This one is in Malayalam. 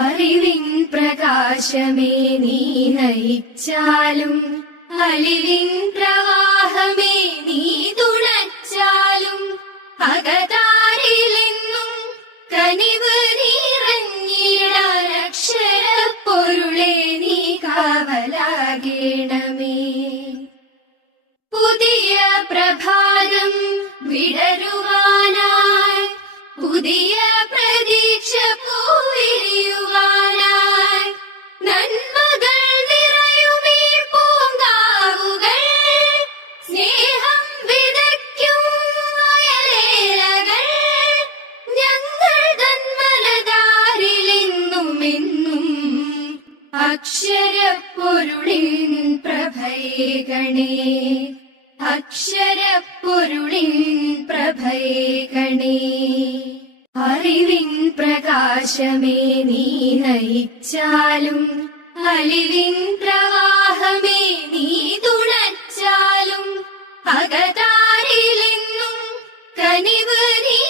അറിവിൻ പ്രകാശമേ നീ നയിച്ചാലും, അലിവിൻ പ്രവാഹമേ നീ തുണച്ചാലും, അകതാരിലെന്നും കനിവ് നിറഞ്ഞിടാൻ അക്ഷരപ്പൊരുളെ നീ കാവലാകേണമേ. പുതിയ പ്രഭാതം വിടരുവാനായി, പുതിയ പ്രതീക്ഷ പൂവിരിയുവാനായി, നന്മകൾ നിറയുമീ പൂങ്കാവുകൾ, സ്നേഹം വിതയ്ക്കും വയലേലകൾ, ഞങ്ങൾ തന്മനതാരിലെന്നുമെന്നും അക്ഷരപ്പൊരുളിൻ പ്രഭയേകണേ, അക്ഷരപ്പൊരുളിൻ പ്രഭയേകണേ. അറിവിൻ പ്രകാശമേ നീ നയിച്ചാലും, അലിവിൻ പ്രവാഹമേ നീ തുണച്ചാലും, അകതാരിലെന്നും കനിവ് നീ